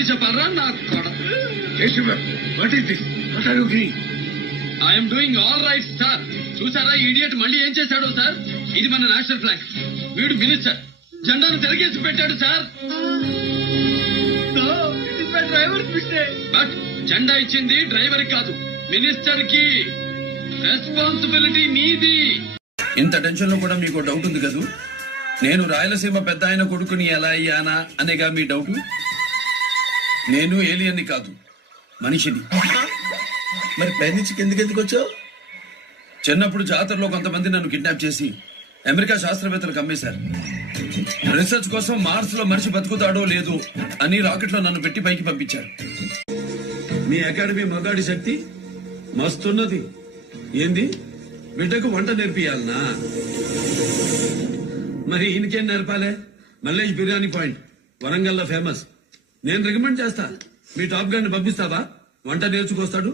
Sorry చెప్పాలరా నాకు I'm doing all right sir. చూసారా ఇడియట్ మళ్ళీ ఏం చేశాడో సార్? ఇది మన నేషనల్ ఫ్లాగ్. వీడు మినిస్టర్ జెండాను తిరిగేసి పెట్టాడు సార్. బట్ జెండా ఇచ్చింది డ్రైవర్ కాదు, మినిస్టర్ కి. రెస్పాన్సిబిలిటీ నీది. ఇంత టెన్షన్ లో కూడా మీకు డౌట్ ఉంది కదూ, నేను రాయలసీమ పెద్ద ఆయన కొడుకుని ఎలా అయ్యానా అనేగా మీ డౌట్. నేను ఏలియన్ని కాదు, మనిషిని. మరి పై నుంచి కిందకెందుకు వచ్చావు? చిన్నప్పుడు జాతరలో కొంతమంది నన్ను కిడ్నాప్ చేసి అమెరికా శాస్త్రవేత్తలకు అమ్మేశారు. రీసెర్చ్ కోసం మార్స్ లో మనిషి బతుకుతాడో లేదో అని రాకెట్ లో నన్ను పెట్టి పైకి పంపించారు. మీ అకాడమీ మగాడి శక్తి మస్తున్నది. ఏంది, బిడ్డకు వంట నేర్పియాలనా? మరి ఈయనకేం నేర్పాలే? మల్లేష్ బిర్యానీ పాయింట్ వరంగల్లో ఫేమస్. నేను రికమెండ్ చేస్తా, మీ టాప్ గారిని పంపిస్తావా? వంట నేర్చుకొస్తాడు.